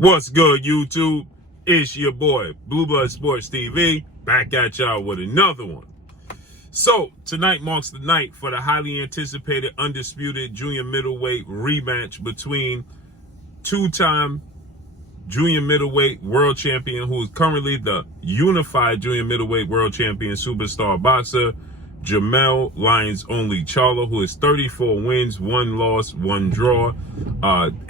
What's good, YouTube? It's your boy, Blue Blood Sports TV, back at y'all with another one. So, tonight marks the night for the highly anticipated Undisputed Junior Middleweight rematch between two-time Junior Middleweight World Champion, who is currently the Unified Junior Middleweight World Champion superstar boxer, Jermell Charlo, who is 34 wins, 1 loss, 1 draw,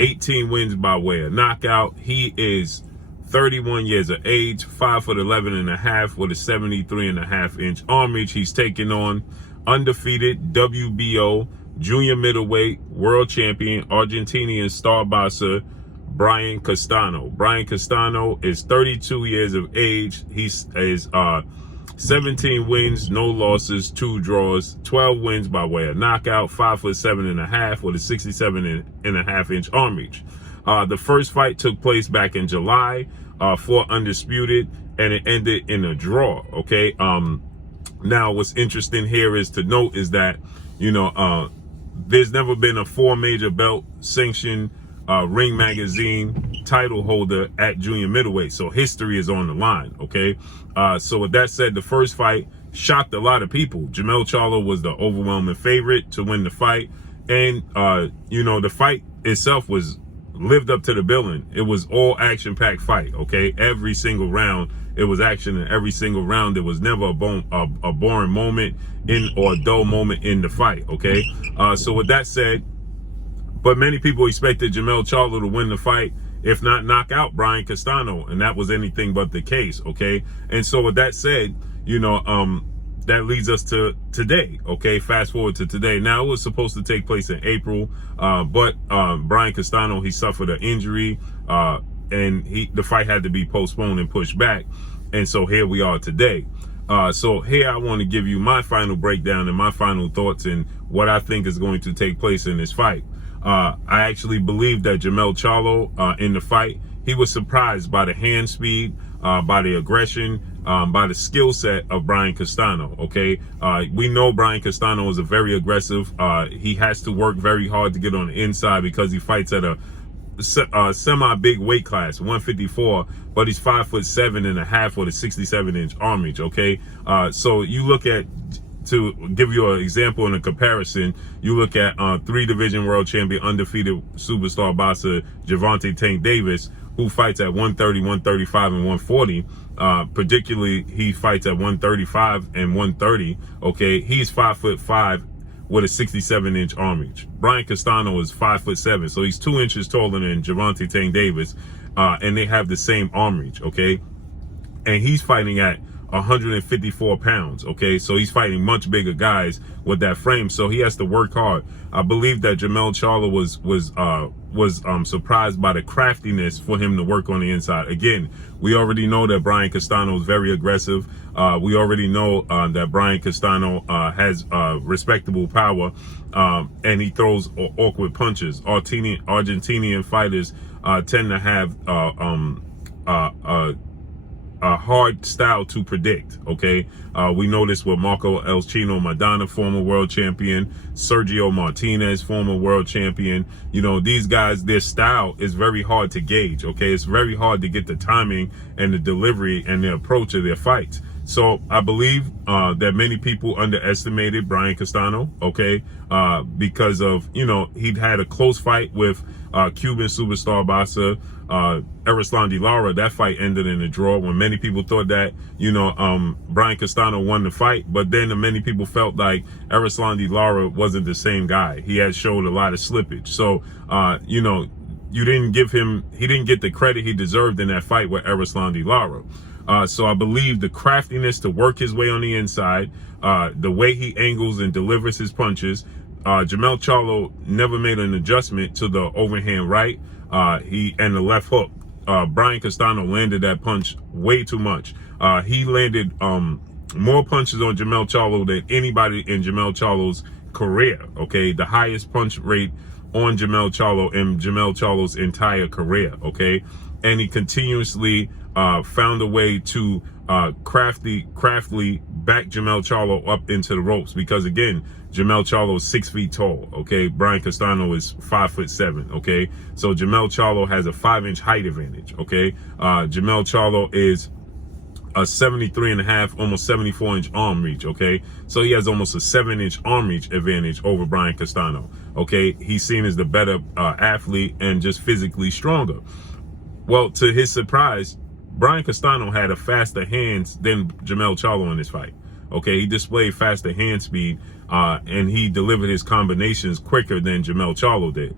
18 wins by way of knockout. He is 31 years of age, 5'11.5" with a 73.5-inch arm reach. He's taking on undefeated WBO Junior Middleweight World Champion, Argentinian star boxer, Brian Castano. Brian Castano is 32 years of age. He is 17 wins, no losses, 2 draws, 12 wins by way of knockout, 5'7.5" with a 67.5-inch arm reach. The first fight took place back in July for Undisputed, and it ended in a draw. Okay. Now what's interesting here is to note is that, there's never been a 4 major belt sanctioned Ring Magazine title holder at junior middleweight, so history is on the line. Okay, so with that said, the first fight shocked a lot of people. Jermell Charlo was the overwhelming favorite to win the fight, and the fight itself was lived up to the billing. It was all action-packed fight. Okay, every single round it was action, and every single round there was never a boring moment or a dull moment in the fight. Okay, so with that said, but many people expected Jermell Charlo to win the fight, if not knock out Brian Castano, and that was anything but the case. Okay, and so with that said, that leads us to today. Okay, fast forward to today. Now, it was supposed to take place in April, but Brian Castano, he suffered an injury, and the fight had to be postponed and pushed back, and so here we are today. So here I want to give you my final breakdown and my final thoughts and what I think is going to take place in this fight. I actually believe that Jermell Charlo in the fight, he was surprised by the hand speed, by the aggression, by the skill set of Brian Castano. Okay, we know Brian Castano is a very aggressive. He has to work very hard to get on the inside because he fights at a semi-big weight class, 154, but he's 5'7.5" with a 67-inch arm reach. Okay, so you look at, to give you an example and a comparison, you look at 3-division world champion, undefeated superstar boxer Gervonta Tank Davis, who fights at 130, 135, and 140. Particularly, he fights at 135 and 130. Okay, he's 5'5" with a 67-inch arm reach. Brian Castano is 5'7", so he's 2 inches taller than Gervonta Tank Davis, and they have the same arm reach. Okay, and he's fighting at 154 pounds. Okay, so he's fighting much bigger guys with that frame, so he has to work hard. I believe that Jermell Charlo was surprised by the craftiness for him to work on the inside. Again, we already know that Brian Castano is very aggressive. We already know that Brian Castano has respectable power, and he throws awkward punches. Argentinian fighters tend to have a hard style to predict. Okay, we know this with Marco El Chino Maidana, former world champion, Sergio Martinez, former world champion. These guys, their style is very hard to gauge. Okay, it's very hard to get the timing and the delivery and the approach of their fights. So I believe that many people underestimated Brian Castano. Okay, because of he'd had a close fight with Cuban superstar boxer Erislandy Lara. That fight ended in a draw when many people thought that Brian Castano won the fight, but then many people felt like Erislandy Lara wasn't the same guy. He had showed a lot of slippage. So he didn't get the credit he deserved in that fight with Erislandy Lara. So I believe the craftiness to work his way on the inside, the way he angles and delivers his punches. Jermell Charlo never made an adjustment to the overhand right, and the left hook. Brian Castano landed that punch way too much. He landed more punches on Jermell Charlo than anybody in Jermell Charlo's career. Okay, the highest punch rate on Jermell Charlo in Jermell Charlo's entire career. Okay, and he continuously found a way to craftily back Jermell Charlo up into the ropes because, again, Jermell Charlo is 6 feet tall, okay? Brian Castano is 5'7", okay? So Jermell Charlo has a 5-inch height advantage, okay? Jermell Charlo is a 73.5, almost 74-inch arm reach, okay? So he has almost a 7-inch arm reach advantage over Brian Castano, okay? He's seen as the better athlete and just physically stronger. Well, to his surprise, Brian Castano had a faster hands than Jermell Charlo in this fight. Okay, he displayed faster hand speed, and he delivered his combinations quicker than Jermell Charlo did.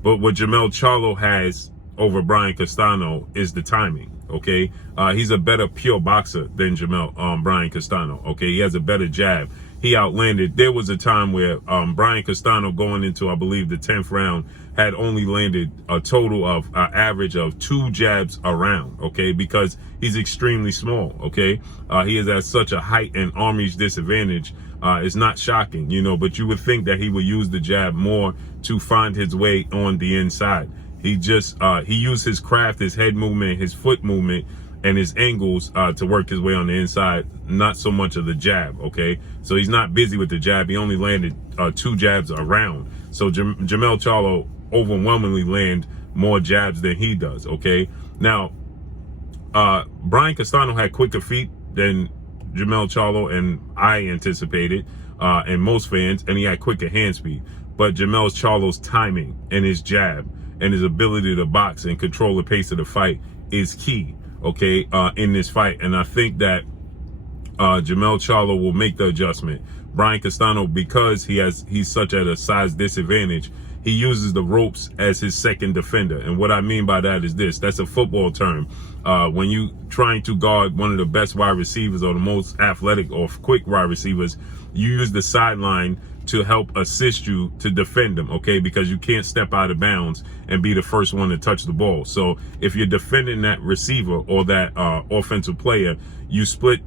But what Jermell Charlo has over Brian Castano is the timing. Okay, he's a better pure boxer than Brian Castano. Okay, he has a better jab. He outlanded. There was a time where Brian Castano, going into, I believe, the 10th round, had only landed a total of average of 2 jabs a round, okay, because he's extremely small, okay. He is at such a height and arm reach disadvantage. It's not shocking, you know, but you would think that he would use the jab more to find his way on the inside. He used his craft, his head movement, his foot movement, and his angles to work his way on the inside, not so much of the jab, okay? So he's not busy with the jab. He only landed 2 jabs a round. So Jermell Charlo overwhelmingly land more jabs than he does, okay? Now, Brian Castano had quicker feet than Jermell Charlo, and I anticipated, and most fans, and he had quicker hand speed. But Jermell Charlo's timing and his jab and his ability to box and control the pace of the fight is key, okay, in this fight. And I think that Jermell Charlo will make the adjustment. Brian Castano, because he's such at a size disadvantage, he uses the ropes as his second defender. And what I mean by that is this: that's a football term. When you trying to guard one of the best wide receivers or the most athletic or quick wide receivers, you use the sideline to help assist you to defend them, okay? Because you can't step out of bounds and be the first one to touch the ball. So if you're defending that receiver or that offensive player, you split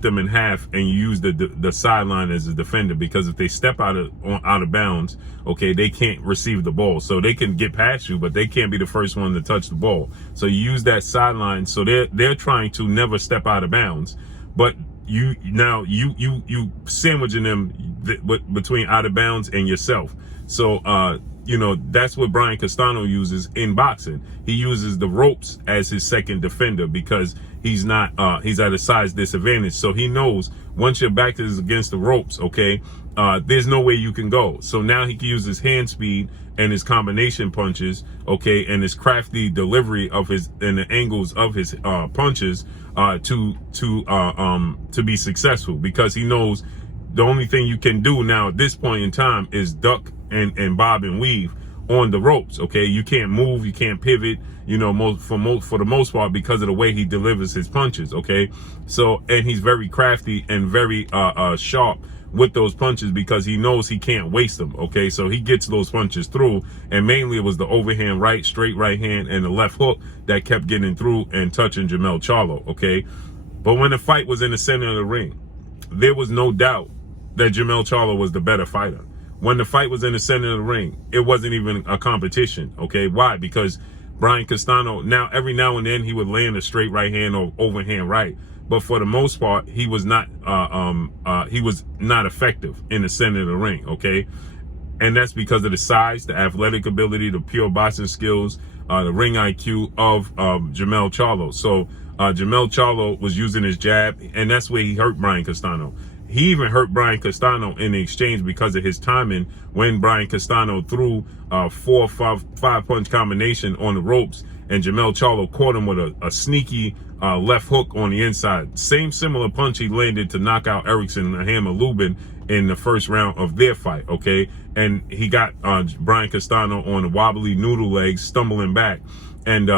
them in half and you use the sideline as a defender, because if they step out of bounds, okay, they can't receive the ball. So they can get past you, but they can't be the first one to touch the ball. So you use that sideline. So they're trying to never step out of bounds, but you sandwiching them between out of bounds and yourself. So you know, that's what Brian Castano uses in boxing. He uses the ropes as his second defender because he's at a size disadvantage. So he knows once your back is against the ropes, okay, there's no way you can go. So now he can use his hand speed and his combination punches, okay, and his crafty delivery of and the angles of his punches to be successful, because he knows the only thing you can do now at this point in time is duck and bob and weave on the ropes, okay? You can't move, you can't pivot, you know, for the most part, because of the way he delivers his punches, okay? So, and he's very crafty and very sharp with those punches, because he knows he can't waste them, okay? So he gets those punches through, and mainly it was the overhand right, straight right hand, and the left hook that kept getting through and touching Jermell Charlo, okay? But when the fight was in the center of the ring, there was no doubt that Jermell Charlo was the better fighter. When the fight was in the center of the ring, it wasn't even a competition, okay? Why? Because Brian Castano, every now and then he would land a straight right hand or overhand right, but for the most part, he was not effective in the center of the ring, okay? And that's because of the size, the athletic ability, the pure boxing skills, the ring IQ of Jermell Charlo. So Jermell Charlo was using his jab, and that's where he hurt Brian Castano. He even hurt Brian Castano in the exchange because of his timing when Brian Castano threw 4 or 5 punch combination on the ropes, and Jermell Charlo caught him with a sneaky left hook on the inside. Similar punch he landed to knock out Erickson and Hammer Lubin in the first round of their fight, okay? And he got Brian Castano on the wobbly noodle legs, stumbling back, and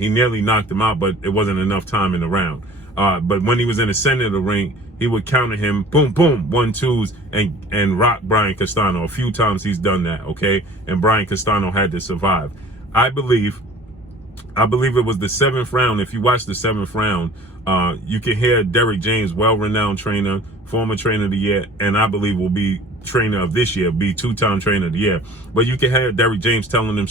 he nearly knocked him out, but it wasn't enough time in the round. But when he was in the center of the ring, he would counter him, boom, boom, 1-2s, and rock Brian Castano. A few times he's done that, okay? And Brian Castano had to survive. I believe it was the 7th round. If you watch the 7th round, you can hear Derrick James, well-renowned trainer, former trainer of the year, and I believe will be trainer of this year, be 2-time trainer of the year. But you can hear Derrick James telling him,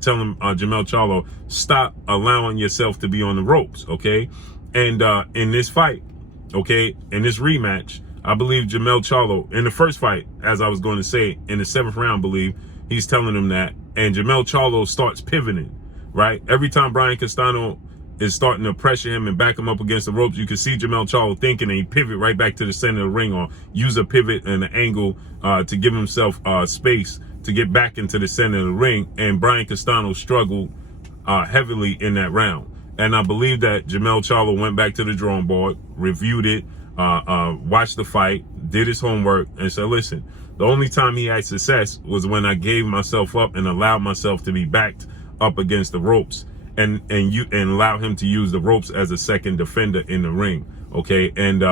telling Jermell Charlo, stop allowing yourself to be on the ropes, okay? And in this fight, okay? In this rematch, I believe Jermell Charlo, in the first fight, as I was going to say, in the 7th round, I believe, he's telling him that. And Jermell Charlo starts pivoting, right? Every time Brian Castano is starting to pressure him and back him up against the ropes, you can see Jermell Charlo thinking, and he pivot right back to the center of the ring, or use a pivot and an angle to give himself space to get back into the center of the ring. And Brian Castano struggled heavily in that round. And I believe that Jermell Charlo went back to the drawing board, reviewed it, watched the fight, did his homework, and said, listen, the only time he had success was when I gave myself up and allowed myself to be backed up against the ropes, and allow him to use the ropes as a second defender in the ring. Okay. And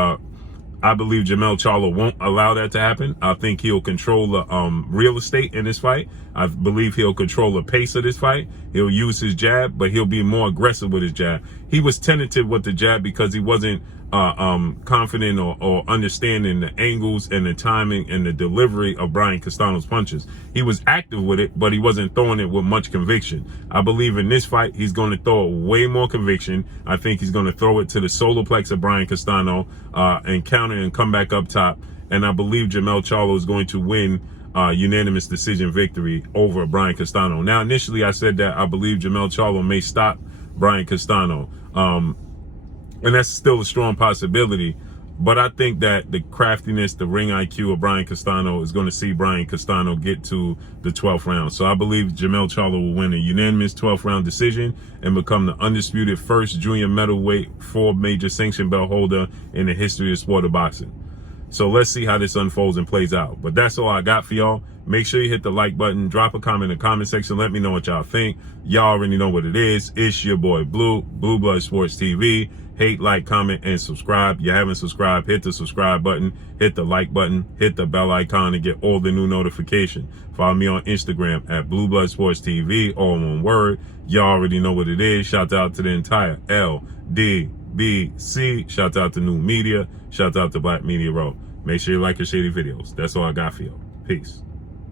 I believe Jermell Charlo won't allow that to happen. I think he'll control the real estate in this fight. I believe he'll control the pace of this fight. He'll use his jab, but he'll be more aggressive with his jab. He was tentative with the jab because he wasn't confident or understanding the angles and the timing and the delivery of Brian Castano's punches. He was active with it, but he wasn't throwing it with much conviction. I believe in this fight, he's going to throw it way more conviction. I think he's going to throw it to the solar plex of Brian Castano and counter and come back up top. And I believe Jermell Charlo is going to win unanimous decision victory over Brian Castano. Now, initially I said that I believe Jermell Charlo may stop Brian Castano. And that's still a strong possibility. But I think that the craftiness, the ring IQ of Brian Castano is going to see Brian Castano get to the 12th round. So I believe Jermell Charlo will win a unanimous 12th round decision and become the undisputed first junior middleweight 4 major sanction belt holder in the history of sport of boxing. So let's see how this unfolds and plays out. But that's all I got for y'all. Make sure you hit the like button, drop a comment in the comment section. Let me know what y'all think. Y'all already know what it is. It's your boy Blue Blood Sports TV. Hate, like, comment, and subscribe. You haven't subscribed, hit the subscribe button, hit the like button, hit the bell icon to get all the new notifications. Follow me on Instagram at Blue Blood Sports TV, all one word. Y'all already know what it is. Shout out to the entire LDBC. Shout out to New Media. Shout out to Black Media Row. Make sure you like your shady videos. That's all I got for y'all. Peace.